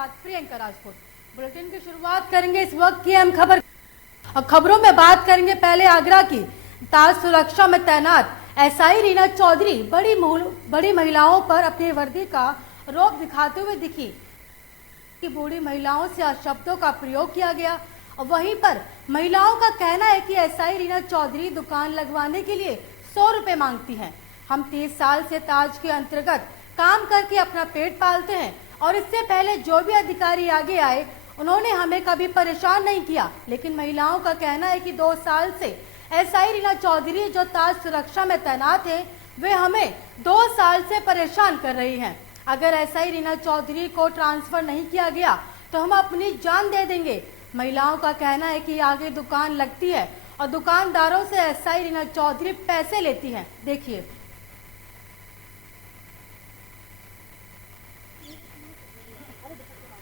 साथ प्रियंका राजपूत। बुलेटिन की शुरुआत करेंगे इस वक्त की अहम खबरों में बात करेंगे पहले आगरा की। ताज सुरक्षा में तैनात एसआई रीना चौधरी बड़ी महिलाओं पर अपनी वर्दी का रौब दिखाते हुए दिखी कि बूढ़ी महिलाओं से शब्दों का प्रयोग किया गया। वहीं पर महिलाओं का कहना है कि एसआई रीना चौधरी दुकान लगवाने के लिए 100 रुपए मांगती हैं। हम 30 साल से ताज के अंतर्गत काम करके अपना पेट पालते हैं और इससे पहले जो भी अधिकारी आगे आए उन्होंने हमें कभी परेशान नहीं किया, लेकिन महिलाओं का कहना है कि 2 साल से एसआई रीना चौधरी जो ताज सुरक्षा में तैनात है वे हमें 2 साल से परेशान कर रही हैं। अगर एसआई रीना चौधरी को ट्रांसफर नहीं किया गया तो हम अपनी जान दे देंगे। महिलाओं का कहना है कि आगे दुकान लगती है और दुकानदारों से एसआई रीना चौधरी पैसे लेती है। देखिए।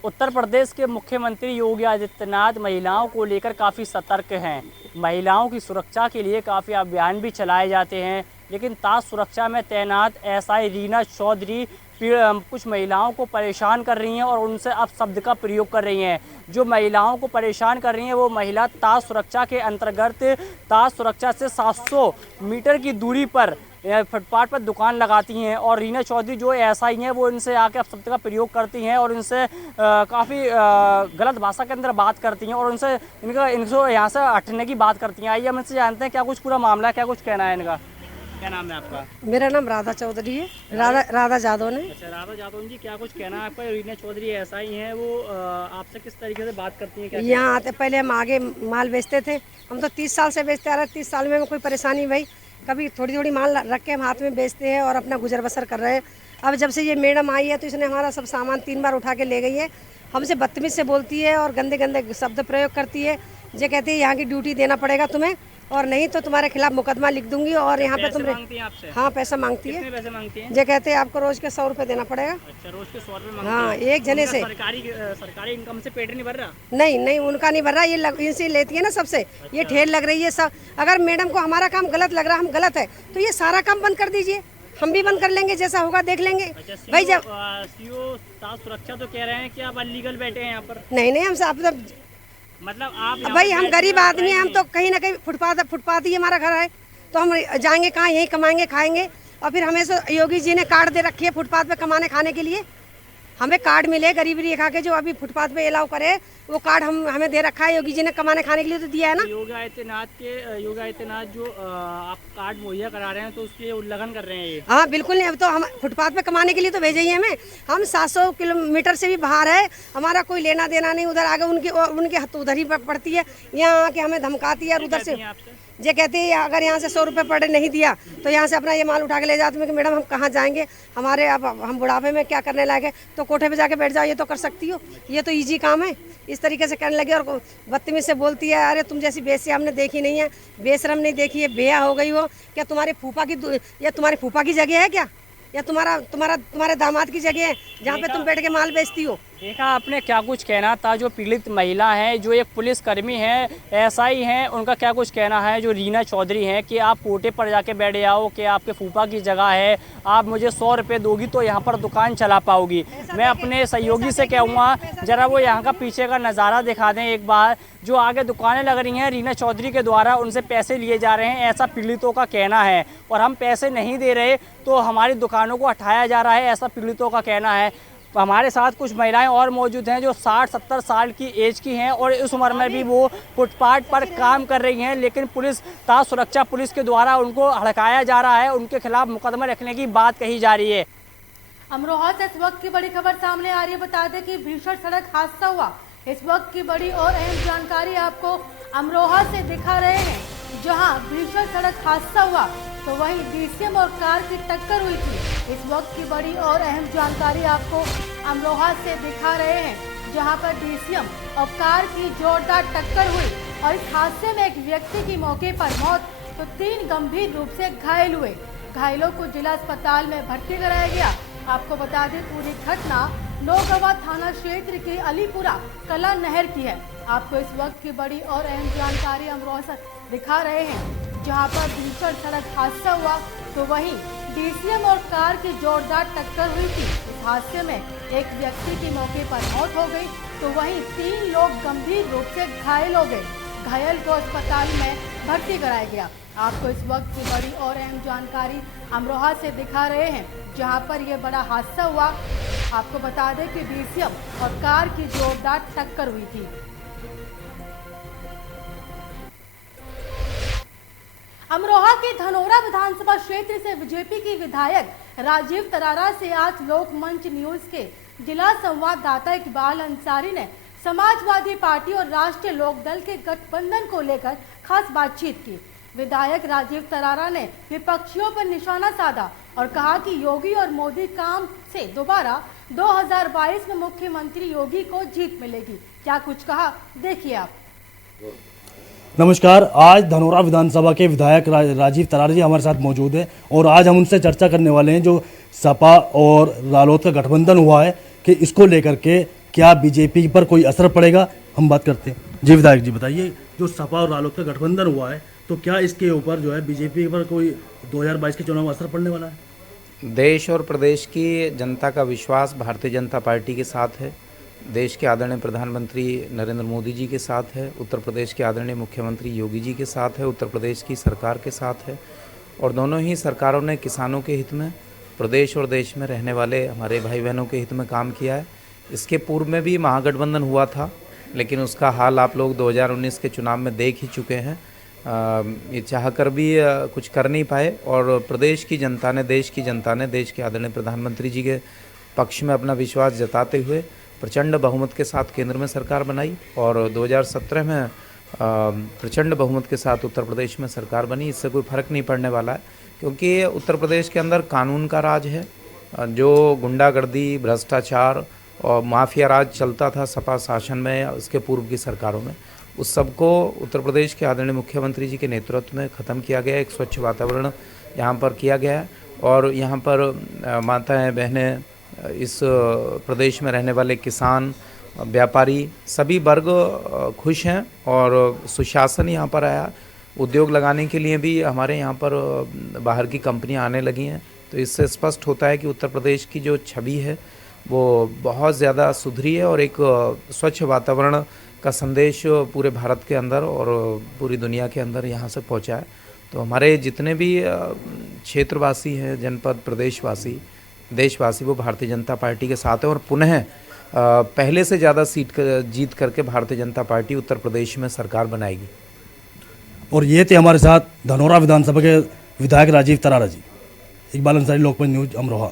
उत्तर प्रदेश के मुख्यमंत्री योगी आदित्यनाथ महिलाओं को लेकर काफ़ी सतर्क हैं। महिलाओं की सुरक्षा के लिए काफ़ी अभियान भी चलाए जाते हैं, लेकिन ताज सुरक्षा में तैनात एसआई रीना चौधरी कुछ महिलाओं को परेशान कर रही हैं और उनसे अपशब्द का प्रयोग कर रही हैं। जो महिलाओं को परेशान कर रही हैं वो महिला ताज सुरक्षा के अंतर्गत ताज सुरक्षा से 700 मीटर की दूरी पर फुटपाथ पर दुकान लगाती हैं और रीना चौधरी जो एसआई हैं वो इनसे आके अपशब्द का प्रयोग करती हैं और इनसे काफ़ी गलत भाषा के अंदर बात करती हैं और उनसे इनको यहाँ से हटने की बात करती हैं। आइए हम इनसे जानते हैं क्या कुछ पूरा मामला है, क्या कुछ कहना है इनका। क्या नाम है आपका? मेरा नाम राधा चौधरी है। राधा जादव ने। अच्छा, राधा जादव जी, क्या कुछ कहना है आपका? रीना चौधरी एसआई हैं, वो आपसे किस तरीके से बात करती हैं? यहाँ आते पहले हम आगे माल बेचते थे, हम तो 30 साल से बेचते आ रहे हैं। 30 साल में कोई परेशानी भाई, कभी थोड़ी थोड़ी माल रख के हम हाथ में बेचते हैं और अपना गुजर बसर कर रहे हैं। अब जब से ये मैडम आई है तो इसने हमारा सब सामान 3 बार उठा के ले गई है। हमसे बदतमीज से बोलती है और गंदे गंदे शब्द प्रयोग करती है। ये कहती है यहाँ की ड्यूटी देना पड़ेगा तुम्हें और नहीं तो तुम्हारे खिलाफ मुकदमा लिख दूंगी और यहाँ पे तुम हाँ पैसा मांगती है। पैसे मांगती है? ये कहते हैं आपको रोज के 100 रुपए देना पड़ेगा। अच्छा, रोज के 100 रुपए? हाँ, एक जने से। सरकारी इनकम से पेट नहीं भर रहा? नहीं उनका नहीं भर रहा, ये इनसे लेती है ना सबसे। ये ठेल लग रही है सब। अगर मैडम को हमारा काम गलत लग रहा, हम गलत है तो ये सारा काम बंद कर दीजिए, हम भी बंद कर लेंगे, जैसा होगा देख लेंगे। अच्छा, भाई जब सीओ ताज सुरक्षा तो कह रहे हैं कि आप अनलीगल बैठे हैं यहाँ पर। नहीं हम सब मतलब आप भाई हम गरीब आदमी हैं, हम तो कहीं ना कहीं फुटपाथ ही हमारा घर है, तो हम जाएंगे कहाँ? यहीं कमाएंगे खाएंगे। और फिर हमें योगी जी ने कार्ड दे रखी है फुटपाथ पे कमाने खाने के लिए। हमें कार्ड मिले गरीबी रेखा के जो अभी फुटपाथ पे अलाउ करे, वो कार्ड हमें दे रखा है योगी जी ने कमाने खाने के लिए तो दिया है ना। योगी आदित्यनाथ जो आप कार्ड मुहैया करा रहे हैं तो उसके उल्लंघन कर रहे हैं ये। हाँ बिल्कुल नहीं, अब तो हम फुटपाथ पे कमाने के लिए तो भेजे ही हमें। हम 700 किलोमीटर से भी बाहर है, हमारा कोई लेना देना नहीं। उधर आगे उनके हाथ उधर ही पड़ती है, यहाँ आके हमें धमकाती है। उधर से ये कहती है अगर यहाँ से 100 रुपये पर डे नहीं दिया तो यहाँ से अपना ये माल उठा के ले जाते हैं कि मैडम हम कहाँ जाएंगे, हमारे अब हम बुढ़ापे में क्या करने लायक है, तो कोठे पे जाके बैठ जाओ, ये तो कर सकती हो, ये तो इजी काम है। इस तरीके से करने लगे और बदतमीज से बोलती है अरे तुम जैसी बेसी हमने देखी नहीं है, बेशरम नहीं देखी है, बेया हो गई हो क्या? तुम्हारे फूफा की जगह है क्या, या तुम्हारे दामाद की जगह है जहाँ पे तुम बैठ के माल बेचती हो? देखा आपने क्या कुछ कहना था। जो पीड़ित महिला है, जो एक पुलिसकर्मी है, एसआई हैं, उनका क्या कुछ कहना है जो रीना चौधरी हैं कि आप कोटे पर जाके बैठ जाओ कि आपके फूफा की जगह है, आप मुझे 100 रुपये दोगी तो यहाँ पर दुकान चला पाओगी। मैं अपने सहयोगी से कहूँगा ज़रा वो यहाँ का पीछे का नज़ारा दिखा दें एक बार। जो आगे दुकानें लग रही हैं रीना चौधरी के द्वारा, उनसे पैसे लिए जा रहे हैं, ऐसा पीड़ितों का कहना है। और हम पैसे नहीं दे रहे तो हमारी दुकानों को हटाया जा रहा है, ऐसा पीड़ितों का कहना है। हमारे साथ कुछ महिलाएं और मौजूद हैं जो 60-70 साल की एज की हैं और इस उम्र में भी वो फुटपाथ पर काम कर रही हैं, लेकिन ताज सुरक्षा पुलिस के द्वारा उनको हड़काया जा रहा है, उनके खिलाफ मुकदमा रखने की बात कही जा रही है। अमरोहा से इस वक्त की बड़ी खबर सामने आ रही है। बता दें कि भीषण सड़क हादसा हुआ। इस वक्त की बड़ी और अहम जानकारी आपको अमरोहा से दिखा रहे हैं, जहां भीषण सड़क हादसा हुआ तो वहीं डीसीएम और कार की टक्कर हुई थी। इस वक्त की बड़ी और अहम जानकारी आपको अमरोहा से दिखा रहे हैं, जहां पर डीसीएम और कार की जोरदार टक्कर हुई और इस हादसे में एक व्यक्ति की मौके पर मौत तो 3 गंभीर रूप से घायल हुए। घायलों को जिला अस्पताल में भर्ती कराया गया। आपको बता दें पूरी घटना नौगवा थाना क्षेत्र के अलीपुरा कला नहर की है। आपको इस वक्त की बड़ी और अहम जानकारी अमरोहा से दिखा रहे हैं, जहां पर भीषण सड़क हादसा हुआ तो वहीं डीसीएम और कार की जोरदार टक्कर हुई थी। इस हादसे में एक व्यक्ति की मौके पर मौत हो गई तो वहीं 3 लोग गंभीर रूप से घायल हो गए। घायल को अस्पताल में भर्ती कराया गया। आपको इस वक्त की बड़ी और अहम जानकारी अमरोहा से दिखा रहे हैं, जहां पर यह बड़ा हादसा हुआ। आपको बता दें कि डीसीएम और कार की जोरदार टक्कर हुई थी। अमरोहा के धनोरा विधानसभा क्षेत्र से बीजेपी की विधायक राजीव तरारा से आज लोकमंच न्यूज के जिला संवाददाता इकबाल अंसारी ने समाजवादी पार्टी और राष्ट्रीय लोकदल के गठबंधन को लेकर खास बातचीत की। विधायक राजीव तरारा ने विपक्षियों पर निशाना साधा और कहा कि योगी और मोदी काम से दोबारा 2022 में मुख्यमंत्री योगी को जीत मिलेगी। क्या कुछ कहा, देखिए आप। नमस्कार। आज धनोरा विधानसभा के विधायक राजीव तरारा जी हमारे साथ मौजूद हैं और आज हम उनसे चर्चा करने वाले हैं जो सपा और रालोद का गठबंधन हुआ है कि इसको लेकर के क्या बीजेपी पर कोई असर पड़ेगा, हम बात करते हैं। जी विधायक जी बताइए, जो सपा और रालोद का गठबंधन हुआ है तो क्या इसके ऊपर जो है बीजेपी पर कोई 2022 के चुनाव में असर पड़ने वाला है? देश और प्रदेश की जनता का विश्वास भारतीय जनता पार्टी के साथ है। देश के आदरणीय प्रधानमंत्री नरेंद्र मोदी जी के साथ है। उत्तर प्रदेश के आदरणीय मुख्यमंत्री योगी जी के साथ है। उत्तर प्रदेश की सरकार के साथ है। और दोनों ही सरकारों ने किसानों के हित में, प्रदेश और देश में रहने वाले हमारे भाई बहनों के हित में काम किया है। इसके पूर्व में भी महागठबंधन हुआ था, लेकिन उसका हाल आप लोग 2019 के चुनाव में देख ही चुके हैं। ये चाहकर भी कुछ कर नहीं पाए और प्रदेश की जनता ने, देश की जनता ने देश के आदरणीय प्रधानमंत्री जी के पक्ष में अपना विश्वास जताते हुए प्रचंड बहुमत के साथ केंद्र में सरकार बनाई और 2017 में प्रचंड बहुमत के साथ उत्तर प्रदेश में सरकार बनी। इससे कोई फर्क नहीं पड़ने वाला है, क्योंकि उत्तर प्रदेश के अंदर कानून का राज है। जो गुंडागर्दी, भ्रष्टाचार और माफिया राज चलता था सपा शासन में, उसके पूर्व की सरकारों में, उस सबको उत्तर प्रदेश के आदरणीय मुख्यमंत्री जी के नेतृत्व में ख़त्म किया गया। एक स्वच्छ वातावरण यहाँ पर किया गया है और यहाँ पर माताएं, बहनें, इस प्रदेश में रहने वाले किसान, व्यापारी, सभी वर्ग खुश हैं और सुशासन यहाँ पर आया। उद्योग लगाने के लिए भी हमारे यहाँ पर बाहर की कंपनियाँ आने लगी हैं। तो इससे स्पष्ट होता है कि उत्तर प्रदेश की जो छवि है वो बहुत ज़्यादा सुधरी है और एक स्वच्छ वातावरण का संदेश पूरे भारत के अंदर और पूरी दुनिया के अंदर यहाँ से पहुँचा है। तो हमारे जितने भी क्षेत्रवासी हैं, जनपद, प्रदेशवासी, देशवासी, वो भारतीय जनता पार्टी के साथ है और पुनः पहले से ज़्यादा सीट जीत करके भारतीय जनता पार्टी उत्तर प्रदेश में सरकार बनाएगी। और ये थे हमारे साथ धनोरा विधानसभा के विधायक राजीव तरारा जी। इकबाल अंसारी, लोकमंच न्यूज, अमरोहा।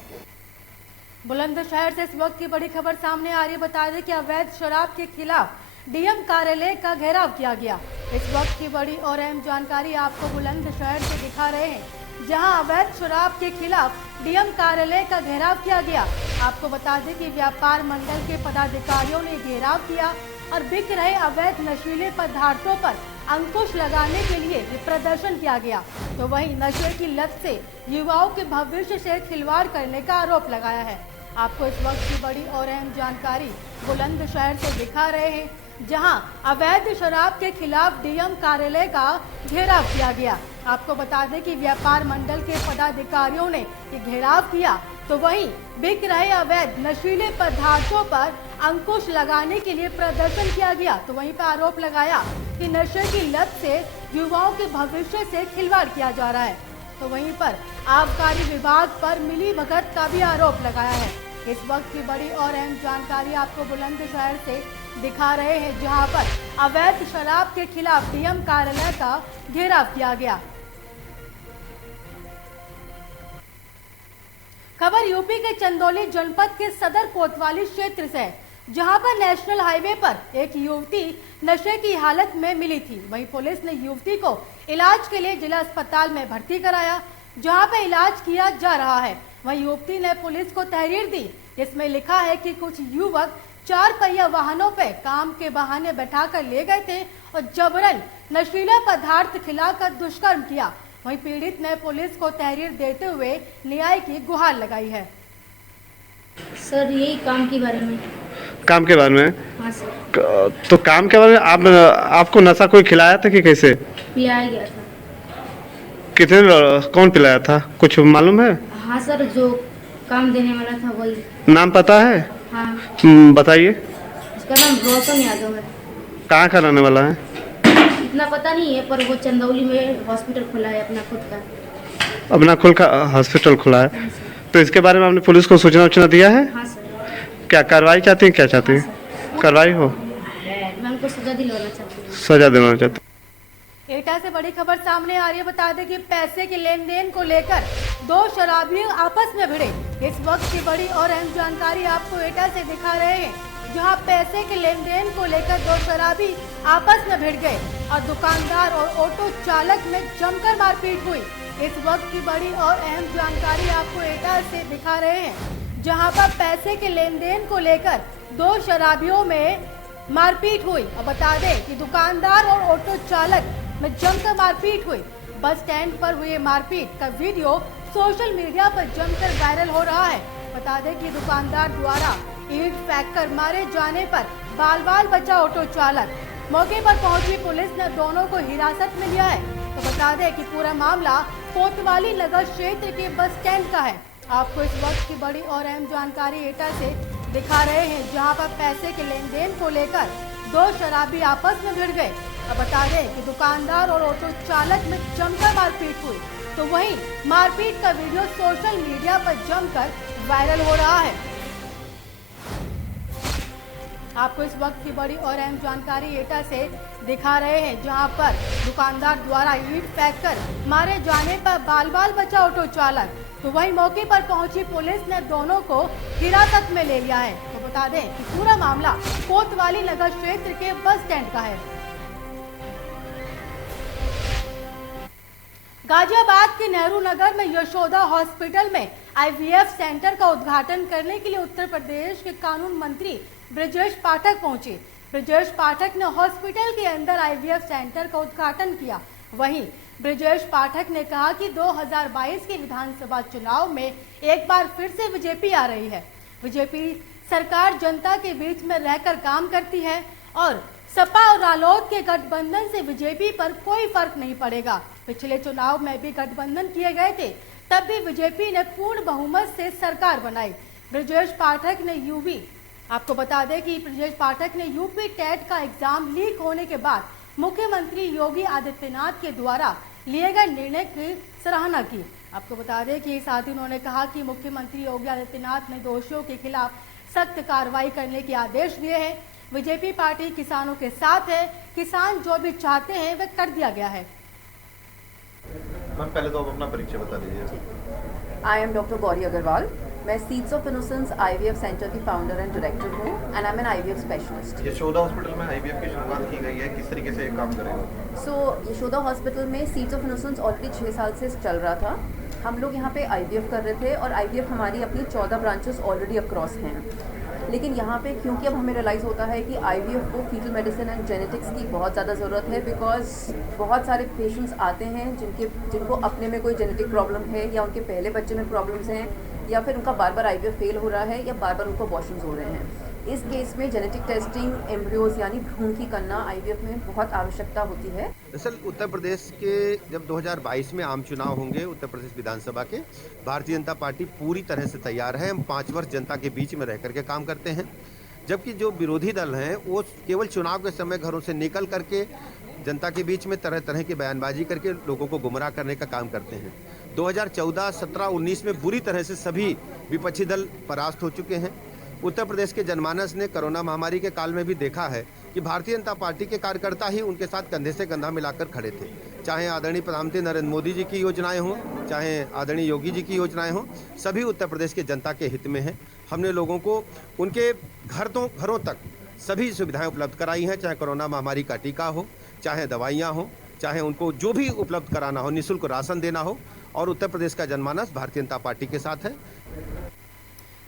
बुलंदशहर से इस वक्त की बड़ी खबर सामने आ रही है। बता दें कि अवैध शराब के खिलाफ डीएम कार्यालय का घेराव किया गया। इस वक्त की बड़ी और अहम जानकारी आपको बुलंदशहर से दिखा रहे हैं, जहां अवैध शराब के खिलाफ डीएम कार्यालय का घेराव किया गया। आपको बता दें कि व्यापार मंडल के पदाधिकारियों ने घेराव किया और बिक रहे अवैध नशीले पदार्थों पर अंकुश लगाने के लिए प्रदर्शन किया गया। तो वहीं नशे की लत से युवाओं के भविष्य से खिलवाड़ करने का आरोप लगाया है। आपको इस वक्त की बड़ी और अहम जानकारी बुलंदशहर से दिखा रहे हैं, जहां अवैध शराब के खिलाफ डीएम कार्यालय का घेराव किया गया। आपको बता दें कि व्यापार मंडल के पदाधिकारियों ने ये घेराव किया, तो वहीं बिक रहे अवैध नशीले पदार्थों पर अंकुश लगाने के लिए प्रदर्शन किया गया। तो वहीं पर आरोप लगाया कि नशे की लत से युवाओं के भविष्य से खिलवाड़ किया जा रहा है। तो वहीं पर आबकारी विभाग पर मिलीभगत का भी आरोप लगाया है। इस वक्त की बड़ी और अहम जानकारी आपको बुलंदशहर से दिखा रहे हैं, जहां पर अवैध शराब के खिलाफ डीएम कार्यालय का घेराव किया गया। खबर यूपी के चंदौली जनपद के सदर कोतवाली क्षेत्र से है, जहां पर नेशनल हाईवे पर एक युवती नशे की हालत में मिली थी। वहीं पुलिस ने युवती को इलाज के लिए जिला अस्पताल में भर्ती कराया, जहां पर इलाज किया जा रहा है। वहीं युवती ने पुलिस को तहरीर दी, जिसमें लिखा है कि कुछ युवक 4 पहिया वाहनों पे काम के बहाने बैठाकर ले गए थे और जबरन नशीला पदार्थ खिलाकर दुष्कर्म किया। वहीं पीड़ित ने पुलिस को तहरीर देते हुए न्याय की गुहार लगाई है। सर यही काम के बारे में। काम के बारे में? हाँ सर। तो काम के बारे में आपको नशा कोई खिलाया था कि कैसे? पिलाया गया था। कितने कौन पिलाया था, कुछ मालूम है? हाँ सर, जो काम देने वाला था वही। नाम पता है? हाँ, बताइए। उसका नाम रोशन यादव है। कहाँ का रहने वाला है? इतना पता नहीं है, पर वो चंदौली में हॉस्पिटल खोला है अपना खुद का। अपना खुद का हॉस्पिटल खुला है, तो इसके बारे में आपने पुलिस को सूचना दिया है? हाँ सर। क्या कार्रवाई चाहती हैं, क्या चाहती हैं? कार्रवाई हो, मैं उनको सजा दिलवाना चाहती हूँ। सजा दिलाना चाहती हैं। एटा से बड़ी खबर सामने आ रही है। बता दें कि पैसे के लेन देन को लेकर दो शराबी आपस में भिड़े। इस वक्त की बड़ी और अहम जानकारी आपको एटा से दिखा रहे हैं, जहां पैसे के लेन देन को लेकर दो शराबी आपस में भिड़ गए और दुकानदार और ऑटो चालक में जमकर मारपीट हुई। इस वक्त की बड़ी और अहम जानकारी आपको एटा से दिखा रहे हैं, जहां पर पैसे के लेन देन को लेकर दो शराबियों में मारपीट हुई। और बता दें कि दुकानदार और ऑटो चालक में जमकर मारपीट हुई। बस स्टैंड पर हुए मारपीट का वीडियो सोशल मीडिया पर जमकर वायरल हो रहा है। बता दें कि दुकानदार द्वारा ईंट फेंककर मारे जाने पर बाल बाल बचा ऑटो चालक। मौके पर पहुंची पुलिस ने दोनों को हिरासत में लिया है। तो बता दें कि पूरा मामला कोतवाली नगर क्षेत्र के बस स्टैंड का है। आपको इस वक्त की बड़ी और अहम जानकारी एटा से दिखा रहे हैं, जहां पर पैसे के लेन देन को लेकर दो शराबी आपस में भिड़ गए। अब बता दें कि दुकानदार और ऑटो चालक में जमकर मारपीट हुई, तो वहीं मारपीट का वीडियो सोशल मीडिया पर जमकर वायरल हो रहा है। आपको इस वक्त की बड़ी और अहम जानकारी एटा से दिखा रहे हैं, जहां पर दुकानदार द्वारा ईंट फेंककर मारे जाने पर बाल बाल बचा ऑटो चालक। तो वहीं मौके पर पहुंची पुलिस ने दोनों को हिरासत में ले लिया है। तो बता दें कि पूरा मामला कोतवाली नगर क्षेत्र के बस स्टैंड का है। गाजियाबाद के नेहरू नगर में यशोदा हॉस्पिटल में IVF सेंटर का उद्घाटन करने के लिए उत्तर प्रदेश के कानून मंत्री ब्रजेश पाठक पहुंचे। ब्रजेश पाठक ने हॉस्पिटल के अंदर IVF सेंटर का उद्घाटन किया। वहीं ब्रजेश पाठक ने कहा कि 2022 के विधानसभा चुनाव में एक बार फिर से बीजेपी आ रही है। बीजेपी सरकार जनता के बीच में रहकर काम करती है और सपा और रालोद के गठबंधन से बीजेपी पर कोई फर्क नहीं पड़ेगा। पिछले चुनाव में भी गठबंधन किए गए थे, तब भी बीजेपी ने पूर्ण बहुमत से सरकार बनाई। ब्रजेश पाठक ने आपको बता दें कि ब्रजेश पाठक ने यूपी टेट का एग्जाम लीक होने के बाद मुख्यमंत्री योगी आदित्यनाथ के द्वारा लिए गए निर्णय की सराहना की। आपको बता दें कि साथ ही उन्होंने कहा कि मुख्यमंत्री योगी आदित्यनाथ ने दोषियों के खिलाफ सख्त कार्रवाई करने के आदेश दिए हैं। बीजेपी पार्टी किसानों के साथ है, किसान जो भी चाहते हैं वह कर दिया गया है। मैम पहले तो आप अपना परिचय बता दीजिए। I am doctor Gauri Agarwal. मैं Seeds of Innocence IVF centre की फाउंडर एंड डायरेक्टर हूँ and I am an IVF specialist. Yashoda hospital में IVF की शुरुआत की गई है, किस तरीके से काम करेगा? सो यशोदा हॉस्पिटल में सीड्स ऑफ इनोसेंस ऑलरेडी 6 साल से चल रहा था। हम लोग यहाँ पे IVF कर रहे थे और IVF हमारी अपनी 14 ब्रांचेस ऑलरेडी अक्रॉस हैं। लेकिन यहाँ पे क्योंकि अब हमें रियलाइज़ होता है कि IVF को फीटल मेडिसिन एंड जेनेटिक्स की बहुत ज़्यादा ज़रूरत है, बिकॉज बहुत सारे पेशेंट्स आते हैं जिनको अपने में कोई जेनेटिक प्रॉब्लम है या उनके पहले बच्चे में प्रॉब्लम्स हैं या फिर उनका बार बार IVF फेल हो रहा है या बार बार उनको अबॉर्शंस हो रहे हैं। इस केस में जेनेटिक टेस्टिंग एम्ब्रियोज यानी भ्रूण की करना IVF में बहुत आवश्यकता होती है। दरअसल उत्तर प्रदेश के जब 2022 में आम चुनाव होंगे उत्तर प्रदेश विधानसभा के, भारतीय जनता पार्टी पूरी तरह से तैयार है। हम 5 वर्ष जनता के बीच में रह करके काम करते हैं, जबकि जो विरोधी दल हैं वो केवल चुनाव के समय घरों से निकल करके जनता के बीच में तरह तरह की बयानबाजी करके लोगों को गुमराह करने का काम करते हैं। 2014, 17, 19 में बुरी तरह से सभी विपक्षी दल परास्त हो चुके हैं। उत्तर प्रदेश के जनमानस ने कोरोना महामारी के काल में भी देखा है कि भारतीय जनता पार्टी के कार्यकर्ता ही उनके साथ कंधे से कंधा मिलाकर खड़े थे। चाहे आदरणीय प्रधानमंत्री नरेंद्र मोदी जी की योजनाएं हों, चाहे आदरणीय योगी जी की योजनाएं हों, सभी उत्तर प्रदेश के जनता के हित में है। हमने लोगों को उनके घरों तक सभी सुविधाएं उपलब्ध कराई हैं, चाहे कोरोना महामारी का टीका हो, चाहे दवाइयाँ हों, चाहे उनको जो भी उपलब्ध कराना हो, निःशुल्क राशन देना हो, और उत्तर प्रदेश का जनमानस भारतीय जनता पार्टी के साथ है।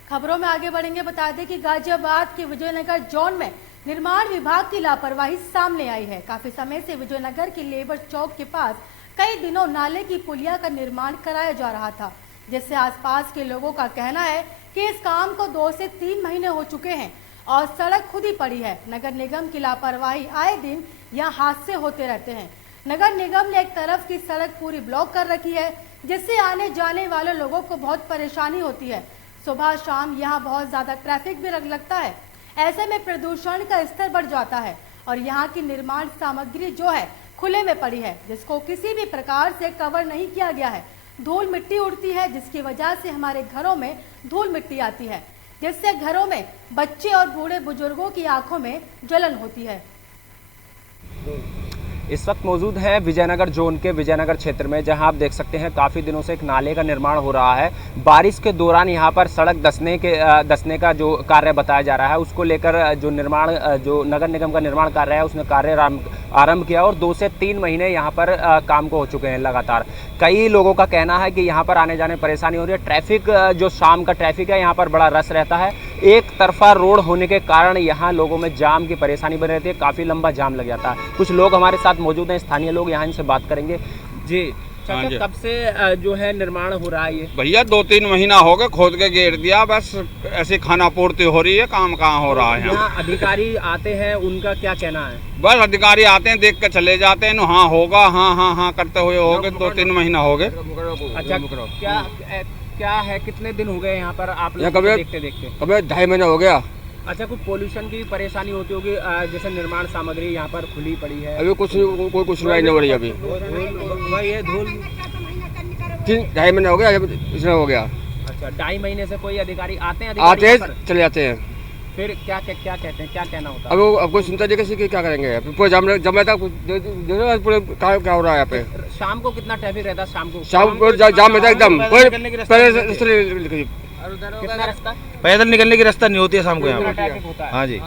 खबरों में आगे बढ़ेंगे। बता दें कि गाजियाबाद के विजयनगर जोन में निर्माण विभाग की लापरवाही सामने आई है। काफी समय से विजयनगर के लेबर चौक के पास कई दिनों नाले की पुलिया का निर्माण कराया जा रहा था, जिससे आसपास के लोगों का कहना है कि इस काम को 2 से 3 महीने हो चुके हैं और सड़क खुद ही पड़ी है। नगर निगम की लापरवाही आए दिन यहाँ हादसे होते रहते हैं। नगर निगम ने एक तरफ की सड़क पूरी ब्लॉक कर रखी है, जिससे आने जाने वाले लोगों को बहुत परेशानी होती है। सुबह शाम यहाँ बहुत ज्यादा ट्रैफिक भी लगता है। ऐसे में प्रदूषण का स्तर बढ़ जाता है और यहाँ की निर्माण सामग्री जो है खुले में पड़ी है, जिसको किसी भी प्रकार से कवर नहीं किया गया है। धूल मिट्टी उड़ती है, जिसकी वजह से हमारे घरों में धूल मिट्टी आती है, जिससे घरों में बच्चे और बूढ़े बुजुर्गों की आंखों में जलन होती है। इस वक्त मौजूद है विजयनगर जोन के विजयनगर क्षेत्र में, जहां आप देख सकते हैं काफ़ी दिनों से एक नाले का निर्माण हो रहा है। बारिश के दौरान यहां पर सड़क धंसने का जो कार्य बताया जा रहा है, उसको लेकर जो नगर निगम का निर्माण कार्य है उसने कार्य आरंभ किया और 2 से 3 महीने यहां पर काम को हो चुके हैं लगातार। कई लोगों का कहना है कि यहां पर आने जाने में परेशानी हो रही है। ट्रैफिक जो शाम का ट्रैफिक है यहाँ पर बड़ा रश रहता है। एक तरफा रोड होने के कारण यहाँ लोगों में जाम की परेशानी बनी रहती है, काफ़ी लंबा जाम लग जाता है। कुछ लोग हमारे साथ मौजूद हैं, स्थानीय लोग, यहाँ इनसे बात करेंगे। जी हाँ जी। कब से जो है निर्माण हो रहा है ये? भैया 2-3 महीना हो गए, खोद के घेर दिया, बस ऐसी खाना पूर्ति हो रही है, काम कहाँ हो रहा है। यहाँ अधिकारी आते हैं, उनका क्या कहना है? बस अधिकारी आते हैं, देख के चले जाते हैं, हाँ होगा, हाँ करते हुए हो गए 2-3 महीना हो गए। अच्छा, क्या है, कितने दिन हो गए यहाँ पर आप लोग देखते देखते? कभी 2.5 महीना हो गया। अच्छा, कुछ पोल्यूशन की परेशानी होती होगी, जैसे निर्माण सामग्री यहाँ पर खुली पड़ी है? अभी कोई सुनाई नहीं हो रही। अभी वही है धूल। 2.5 महीना हो गया, इसमें हो गया। अच्छा, 2.5 महीने से कोई अधिकारी आते हैं? चले जाते हैं। फिर क्या कहते हैं, क्या कहना होता है? अब कोई सुनता नहीं, कैसे क्या करेंगे? पूरे जम तक पूरे क्या हो रहा है यहाँ पे। शाम को कितना ट्रैफिक रहता है? शाम जाम रहता है एकदम। कितना रास्ता? पैदल निकलने की रास्ता नहीं होती है शाम को यहाँ पे। हाँ जी।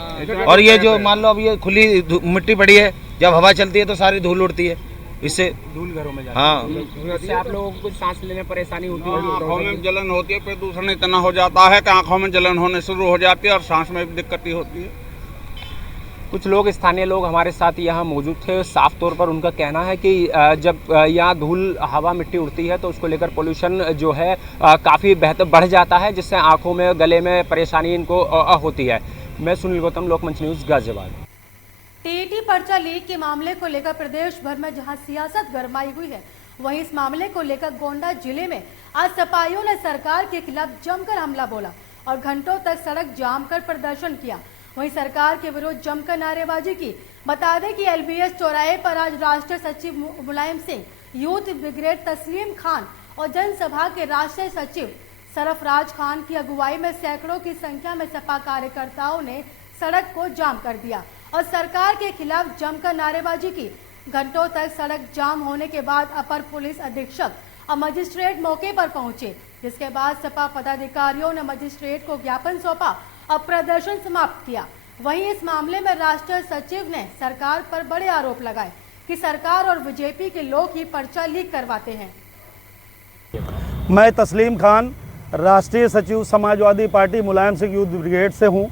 और ये जो मान लो अब ये खुली मिट्टी पड़ी है, जब हवा चलती है तो सारी धूल उड़ती है, इससे धूल घरों में जाती है। हाँ, इससे आप लोगों को कुछ सांस लेने में परेशानी होती है? आँखों में जलन होती है, प्रदूषण इतना हो जाता है कि आँखों में जलन होने शुरू हो जाती है और सांस में भी दिक्कत होती है। कुछ लोग, स्थानीय लोग हमारे साथ यहाँ मौजूद थे। साफ तौर पर उनका कहना है कि जब यहाँ धूल हवा मिट्टी उड़ती है तो उसको लेकर पोल्यूशन जो है काफ़ी बेहतर बढ़ जाता है, जिससे आंखों में गले में परेशानी इनको होती है। मैं सुनील गौतम, लोकमंच न्यूज़, गाजियाबाद। टीईटी पर्चा लीक के मामले को लेकर प्रदेश भर में जहां सियासत गरमाई हुई है, वहीं इस मामले को लेकर गोंडा जिले में आज सपाइयों ने सरकार के खिलाफ जमकर हमला बोला और घंटों तक सड़क जाम कर प्रदर्शन किया। वहीं सरकार के विरुद्ध जमकर नारेबाजी की। बता दें कि एलबीएस चौराहे पर आज राष्ट्रीय सचिव मुलायम सिंह, यूथ ब्रिगेड तस्लीम खान और जनसभा के राष्ट्रीय सचिव सरफराज खान की अगुवाई में सैकड़ों की संख्या में सपा कार्यकर्ताओं ने सड़क को जाम कर दिया और सरकार के खिलाफ जमकर नारेबाजी की। घंटों तक सड़क जाम होने के बाद अपर पुलिस अधीक्षक और मजिस्ट्रेट मौके पर पहुंचे, जिसके बाद सपा पदाधिकारियों ने मजिस्ट्रेट को ज्ञापन सौंपा और प्रदर्शन समाप्त किया। वहीं इस मामले में राष्ट्रीय सचिव ने सरकार पर बड़े आरोप लगाए कि सरकार और बीजेपी के लोग ही पर्चा लीक करवाते हैं। मैं तस्लीम खान, राष्ट्रीय सचिव Samajwadi party Mulayam Singh youth brigade से हूं।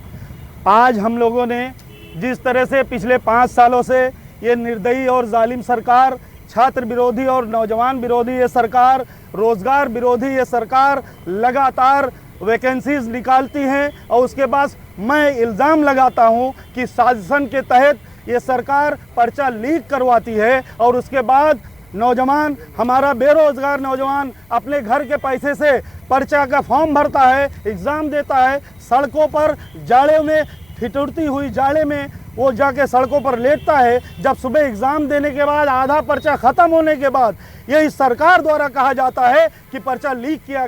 आज हम लोगों ने जिस तरह से पिछले 5 सालों से ये निर्दयी और जालिम सरकार, छात्र विरोधी और नौजवान विरोधी ये सरकार, रोजगार विरोधी ये सरकार लगातार वैकेंसीज निकालती हैं और उसके बाद मैं इल्ज़ाम लगाता हूं कि साजिशन के तहत ये सरकार पर्चा लीक करवाती है और उसके बाद नौजवान, हमारा बेरोजगार नौजवान अपने घर के पैसे से पर्चा का फॉर्म भरता है, एग्ज़ाम देता है, सड़कों पर जाड़े में, ठिठुरती हुई जाड़े में वो जाके सड़कों पर लेटता है। जब सुबह एग्ज़ाम देने के बाद आधा पर्चा ख़त्म होने के बाद ये इस सरकार द्वारा कहा जाता है कि पर्चा लीक किया।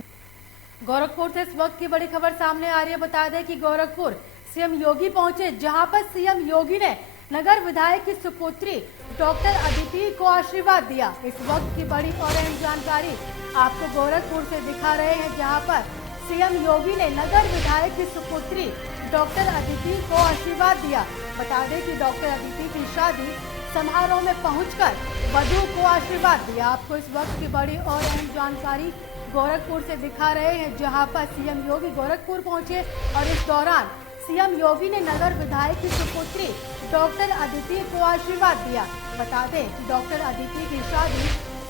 गोरखपुर से इस वक्त की बड़ी खबर सामने आ रही है। बता दें कि गोरखपुर सीएम योगी पहुंचे, जहां पर सीएम योगी ने नगर विधायक की सुपुत्री डॉक्टर अदिति को आशीर्वाद दिया। इस वक्त की बड़ी और अहम जानकारी आपको गोरखपुर से दिखा रहे हैं, जहां पर सीएम योगी ने नगर विधायक की सुपुत्री डॉक्टर अदिति को आशीर्वाद दिया। बता दें कि डॉक्टर अदिति की शादी समारोह में पहुंचकर वधू को आशीर्वाद दिया। आपको इस वक्त की बड़ी और अहम जानकारी गोरखपुर से दिखा रहे हैं, जहां पर सीएम योगी गोरखपुर पहुंचे और इस दौरान सीएम योगी ने नगर विधायक की सुपुत्री डॉक्टर अदिति को आशीर्वाद दिया। बता दें कि डॉक्टर अदिति की शादी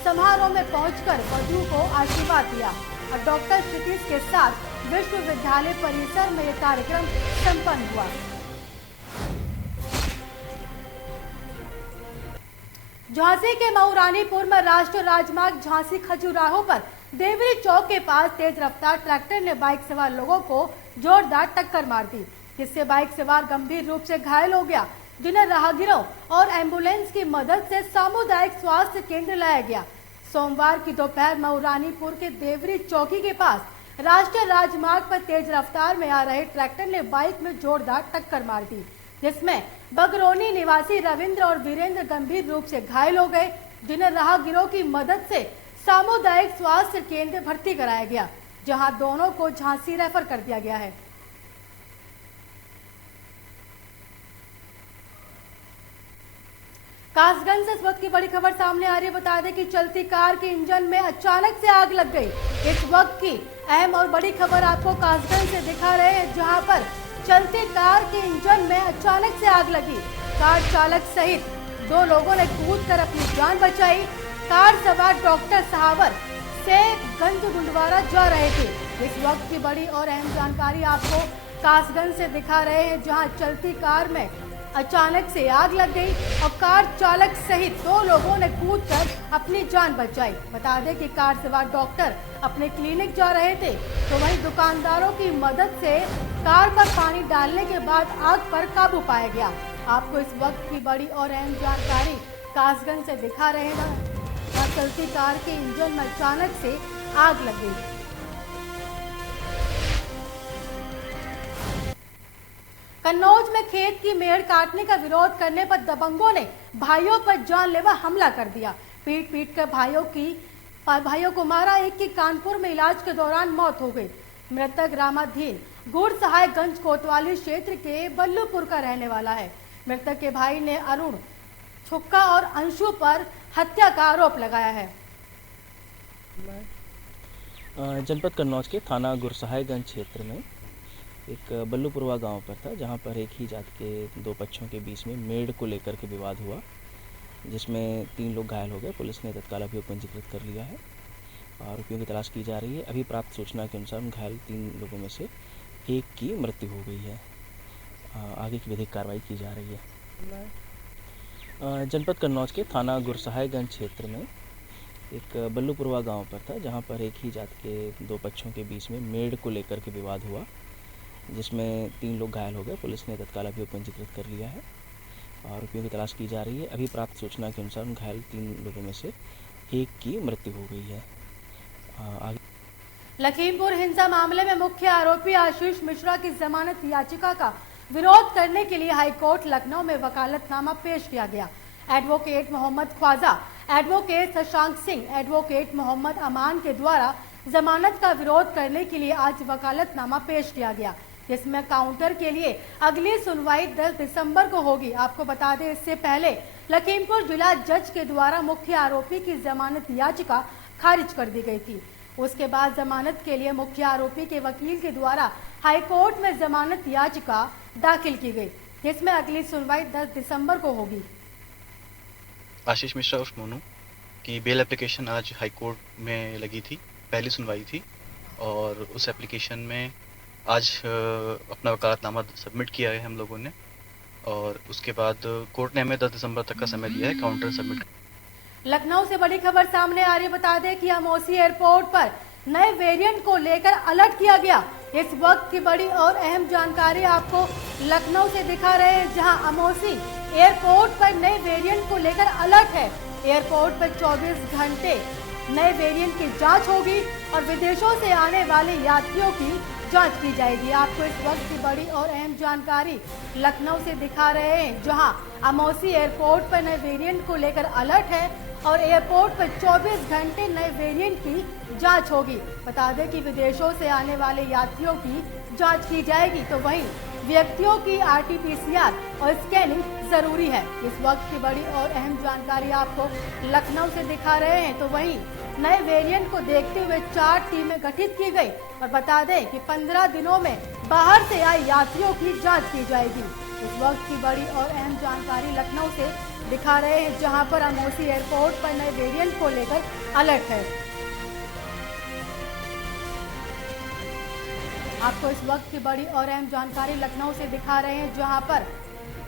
समारोह में पहुंचकर वधू को आशीर्वाद दिया और डॉक्टर क्षितिज के साथ विश्वविद्यालय परिसर में यह कार्यक्रम संपन्न हुआ। झांसी के मऊरानीपुर में राष्ट्रीय राजमार्ग झांसी खजुराहो पर देवरी चौक के पास तेज रफ्तार ट्रैक्टर ने बाइक सवार लोगों को जोरदार टक्कर मार दी, जिससे बाइक सवार गंभीर रूप से घायल हो गया, जिन्हें राहगीरों और एम्बुलेंस की मदद से सामुदायिक स्वास्थ्य केंद्र लाया गया। सोमवार की दोपहर मऊरानीपुर के देवरी चौकी के पास राष्ट्रीय राजमार्ग पर तेज रफ्तार में आ रहे ट्रैक्टर ने बाइक में जोरदार टक्कर मार दी, जिसमें बगरौनी निवासी रविंद्र और वीरेंद्र गंभीर रूप से घायल हो गए, जिन्हें राहगीरों की मदद से सामुदायिक स्वास्थ्य केंद्र भर्ती कराया गया, जहां दोनों को झांसी रेफर कर दिया गया है। कासगंज से इस वक्त की बड़ी खबर सामने आ रही है। बता दें कि चलती कार के इंजन में अचानक से आग लग गई। इस वक्त की अहम और बड़ी खबर आपको कासगंज से दिखा रहे हैं, जहां पर चलती कार के इंजन में अचानक से आग लगी। कार चालक सहित 2 लोगों ने कूदकर अपनी जान बचाई। कार सवार डॉक्टर सहावर से गंज गुंडवारा जा रहे थे। इस वक्त की बड़ी और अहम जानकारी आपको कासगंज से दिखा रहे हैं, जहां चलती कार में अचानक से आग लग गई और कार चालक सहित 2 लोगों ने कूदकर अपनी जान बचाई। बता दें कि कार सवार डॉक्टर अपने क्लिनिक जा रहे थे, तो वहीं दुकानदारों की मदद से कार पर पानी डालने के बाद आग पर काबू पाया गया। आपको इस वक्त की बड़ी और अहम जानकारी कासगंज से दिखा रहे हैं। चलती कार के इंजन में अचानक से आग लग गई। कन्नौज में खेत की मेड़ काटने का विरोध करने पर दबंगों ने भाइयों पर जानलेवा हमला कर दिया। पीट कर भाइयों को मारा। एक की कानपुर में इलाज के दौरान मौत हो गई। मृतक रामाधीन गुड़ सहायगंज कोतवाली क्षेत्र के बल्लूपुर का रहने वाला है। मृतक के भाई ने अरुण छुक्का और अंशु पर हत्या का आरोप लगाया है। जनपद कन्नौज के थाना गुरसहायगंज क्षेत्र में एक बल्लूपुरवा गांव पर था, जहां पर एक ही जात के 2 पक्षों के बीच में मेड़ को लेकर के विवाद हुआ, जिसमें 3 लोग घायल हो गए। पुलिस ने तत्काल अभियोग पंजीकृत कर लिया है। आरोपियों की तलाश की जा रही है। अभी प्राप्त सूचना के अनुसार घायल 3 लोगों में से एक की मृत्यु हो गई है। आगे की विधिक कार्रवाई की जा रही है। जनपद कन्नौज के थाना गुरसहायगंज क्षेत्र में एक बल्लूपुरवा गांव पर था, जहां पर एक ही जात के 2 पक्षों के बीच में मेड़ को लेकर के विवाद हुआ, जिसमें 3 लोग घायल हो गए। पुलिस ने तत्काल अभियोग पंजीकृत कर लिया है। आरोपियों की तलाश की जा रही है। अभी प्राप्त सूचना के अनुसार घायल 3 लोगों में से एक की मृत्यु हो गई है। लखीमपुर हिंसा मामले में मुख्य आरोपी आशीष मिश्रा की जमानत याचिका का विरोध करने के लिए हाईकोर्ट लखनऊ में वकालतनामा पेश किया गया। Advocate Mohammad Khwaja, advocate Shashank Singh, advocate Mohammad Aman के द्वारा जमानत का विरोध करने के लिए आज वकालतनामा पेश किया गया, जिसमें काउंटर के लिए अगली सुनवाई 10 दिसंबर को होगी। आपको बता दें, इससे पहले लखीमपुर जिला जज के द्वारा मुख्य आरोपी की जमानत याचिका खारिज कर दी गई थी। उसके बाद जमानत के लिए मुख्य आरोपी के वकील के द्वारा हाईकोर्ट में जमानत याचिका दाखिल की गई, जिसमें अगली सुनवाई 10 दिसंबर को होगी। आशीष मिश्रा उर्फ मोनू की बेल एप्लीकेशन आज हाईकोर्ट में लगी थी, पहली सुनवाई थी, और उस एप्लीकेशन में आज अपना वकालतनामा सबमिट किया है हम लोगों ने, और उसके बाद कोर्ट ने हमें 10 दिसंबर तक का समय दिया है काउंटर सबमिट। लखनऊ से बड़ी खबर सामने आ रही है। बता दें कि अमोसी एयरपोर्ट पर नए वेरिएंट को लेकर अलर्ट किया गया। इस वक्त की बड़ी और अहम जानकारी आपको लखनऊ से दिखा रहे हैं, जहां अमोसी एयरपोर्ट पर नए वेरिएंट को लेकर अलर्ट है। एयरपोर्ट पर 24 घंटे नए वेरिएंट की जांच होगी और विदेशों से आने वाले यात्रियों की जांच की जाएगी। आपको इस वक्त की बड़ी और अहम जानकारी लखनऊ से दिखा रहे हैं, जहां अमोसी एयरपोर्ट पर नए वेरिएंट को लेकर अलर्ट है और एयरपोर्ट पर 24 घंटे नए वेरिएंट की जांच होगी। बता दें कि विदेशों से आने वाले यात्रियों की जांच की जाएगी, तो वहीं व्यक्तियों की RT-PCR और स्कैनिंग जरूरी है। इस वक्त की बड़ी और अहम जानकारी आपको लखनऊ से दिखा रहे हैं, तो वहीं नए वेरिएंट को देखते हुए 4 टीमें गठित की गई और बता दें कि 15 दिनों में बाहर से आए यात्रियों की जांच की जाएगी। इस वक्त की बड़ी और अहम जानकारी लखनऊ से दिखा रहे हैं, जहां पर अमोसी एयरपोर्ट पर नए वेरिएंट को लेकर अलर्ट है। आपको इस वक्त की बड़ी और अहम जानकारी लखनऊ से दिखा रहे हैं, जहां पर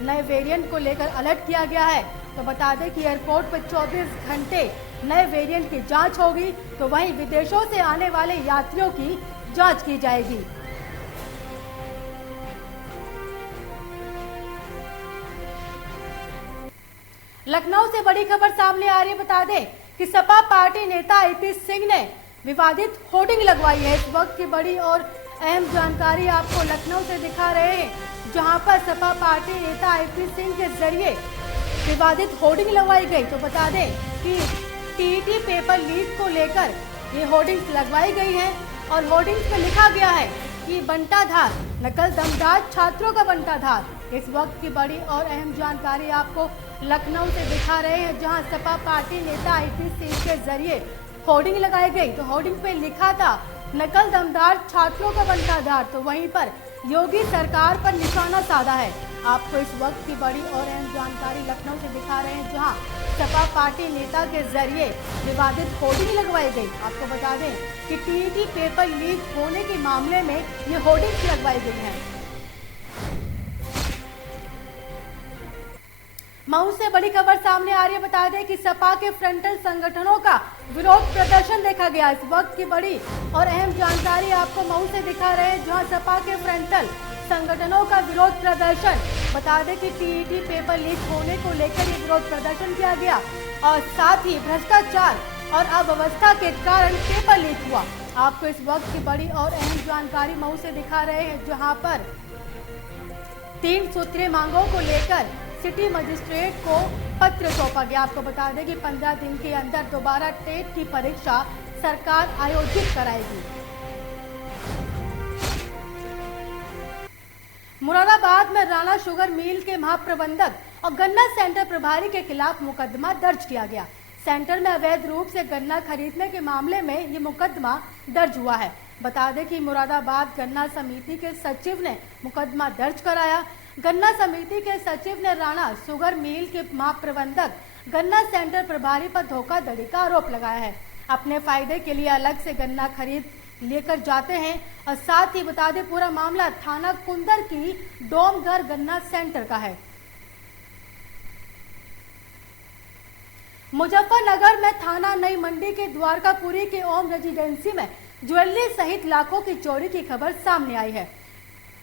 नए वेरिएंट को लेकर अलर्ट किया गया है तो बता दें कि एयरपोर्ट पर 24 घंटे नए वेरिएंट की जांच होगी, तो वहीं विदेशों से आने वाले यात्रियों की जांच की जाएगी। लखनऊ से बड़ी खबर सामने आ रही है। बता दें कि सपा पार्टी नेता आईपी सिंह ने विवादित होर्डिंग लगवाई है। इस वक्त की बड़ी और अहम जानकारी आपको लखनऊ से दिखा रहे हैं, जहां पर सपा पार्टी नेता आईपी सिंह के जरिए विवादित होर्डिंग लगवाई गई। तो बता दें कि टीईटी पेपर लीक को लेकर ये होर्डिंग्स लगवाई गई है और होर्डिंग्स में लिखा गया है कि बंटाधार नकल दमदार छात्रों का बंटाधार। इस वक्त की बड़ी और अहम जानकारी आपको लखनऊ से दिखा रहे हैं, जहां सपा पार्टी नेता आईपी सिंह के जरिए होर्डिंग लगाई गई। तो होर्डिंग पे लिखा था नकल दमदार छात्रों का बंटाधार, तो वहीं पर योगी सरकार पर निशाना साधा है। आपको इस वक्त की बड़ी और अहम जानकारी लखनऊ से दिखा रहे हैं, जहां सपा पार्टी नेता के जरिए विवादित होर्डिंग लगवाई गई। आपको बता दें कि टीईटी पेपर लीक होने के मामले में ये होर्डिंग लगवाई गई है। मऊ से बड़ी खबर सामने आ रही है। बता दें कि सपा के फ्रंटल संगठनों का विरोध प्रदर्शन देखा गया। इस वक्त की बड़ी और अहम जानकारी आपको मऊ से दिखा रहे हैं, जहां सपा के फ्रंटल संगठनों का विरोध प्रदर्शन। बता दें कि टीईटी पेपर लीक होने को लेकर ये विरोध प्रदर्शन किया गया और साथ ही भ्रष्टाचार और अव्यवस्था के कारण पेपर लीक हुआ। आपको इस वक्त की बड़ी और अहम जानकारी मऊ से दिखा रहे हैं, जहां पर 3 सूत्रीय मांगों को लेकर सिटी मजिस्ट्रेट को पत्र सौंपा गया। आपको बता दें कि 15 दिन के अंदर दोबारा टेट की परीक्षा सरकार आयोजित कराएगी। मुरादाबाद में राणा शुगर मिल के महाप्रबंधक और गन्ना सेंटर प्रभारी के खिलाफ मुकदमा दर्ज किया गया। सेंटर में अवैध रूप से गन्ना खरीदने के मामले में ये मुकदमा दर्ज हुआ है। बता दें कि मुरादाबाद गन्ना समिति के सचिव ने मुकदमा दर्ज कराया। गन्ना समिति के सचिव ने राणा शुगर मिल के महाप्रबंधक गन्ना सेंटर प्रभारी पर धोखाधड़ी का आरोप लगाया है। अपने फायदे के लिए अलग से गन्ना खरीद लेकर जाते हैं और साथ ही बता दें पूरा मामला थाना कुंदर की डोमघर गन्ना सेंटर का है। मुजफ्फरनगर में थाना नई मंडी के द्वारकापुरी के ओम रेजिडेंसी में ज्वेलरी सहित लाखों की चोरी की खबर सामने आई है।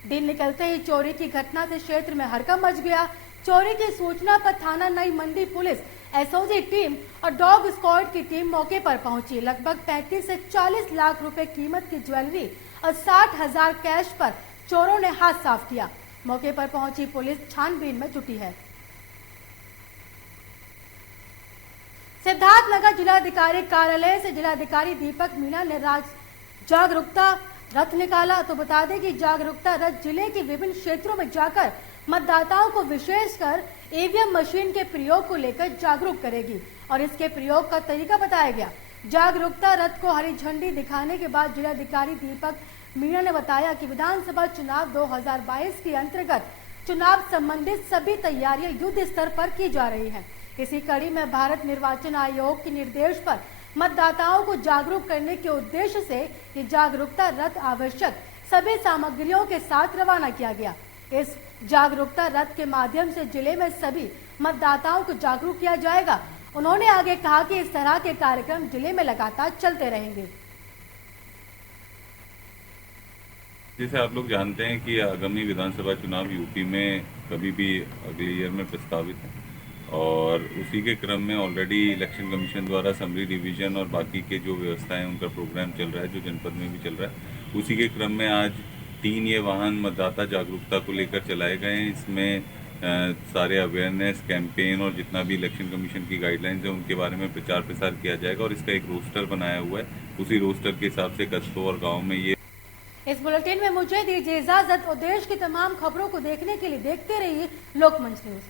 दिन निकलते ही चोरी की घटना से क्षेत्र में हड़कंप मच गया। चोरी की सूचना पर थाना Nai Mandi police, SOG team और डॉग स्क्वाड की टीम मौके पर पहुंची। लगभग 35 से 40 लाख रुपए कीमत की ज्वेलरी और 60,000 कैश पर चोरों ने हाथ साफ किया। मौके पर पहुंची पुलिस छानबीन में जुटी है। सिद्धार्थनगर जिलाधिकारी कार्यालय से जिलाधिकारी दीपक मीणा ने जागरूकता रथ निकाला। तो बता दें कि जागरूकता रथ जिले के विभिन्न क्षेत्रों में जाकर मतदाताओं को विशेषकर ईवीएम मशीन के प्रयोग को लेकर जागरूक करेगी और इसके प्रयोग का तरीका बताया गया। जागरूकता रथ को हरी झंडी दिखाने के बाद जिलाधिकारी दीपक मीणा ने बताया कि विधानसभा चुनाव 2022 के अंतर्गत चुनाव संबंधित सभी तैयारियां युद्ध स्तर पर की जा रही हैं। इसी कड़ी में भारत निर्वाचन आयोग के निर्देश पर मतदाताओं को जागरूक करने के उद्देश्य से ये जागरूकता रथ आवश्यक सभी सामग्रियों के साथ रवाना किया गया। इस जागरूकता रथ के माध्यम से जिले में सभी मतदाताओं को जागरूक किया जाएगा। उन्होंने आगे कहा कि इस तरह के कार्यक्रम जिले में लगातार चलते रहेंगे। जैसे आप लोग जानते हैं कि आगामी विधानसभा चुनाव यूपी में कभी भी अगले ईयर में प्रस्तावित है और उसी के क्रम में ऑलरेडी इलेक्शन कमीशन द्वारा समरी डिवीजन और बाकी के जो व्यवस्थाएं उनका प्रोग्राम चल रहा है, जो जनपद में भी चल रहा है। उसी के क्रम में आज 3 ये वाहन मतदाता जागरूकता को लेकर चलाए गए हैं। इसमें सारे अवेयरनेस कैंपेन और जितना भी इलेक्शन कमीशन की गाइडलाइंस है उनके बारे में प्रचार प्रसार किया जाएगा और इसका एक रोस्टर बनाया हुआ है। उसी रोस्टर के हिसाब से कस्बों और गाँव में ये इस बुलेटिन में मुझे दीजिए इजाजत और देश की तमाम खबरों को देखने के लिए देखते रहिए लोकमंच न्यूज।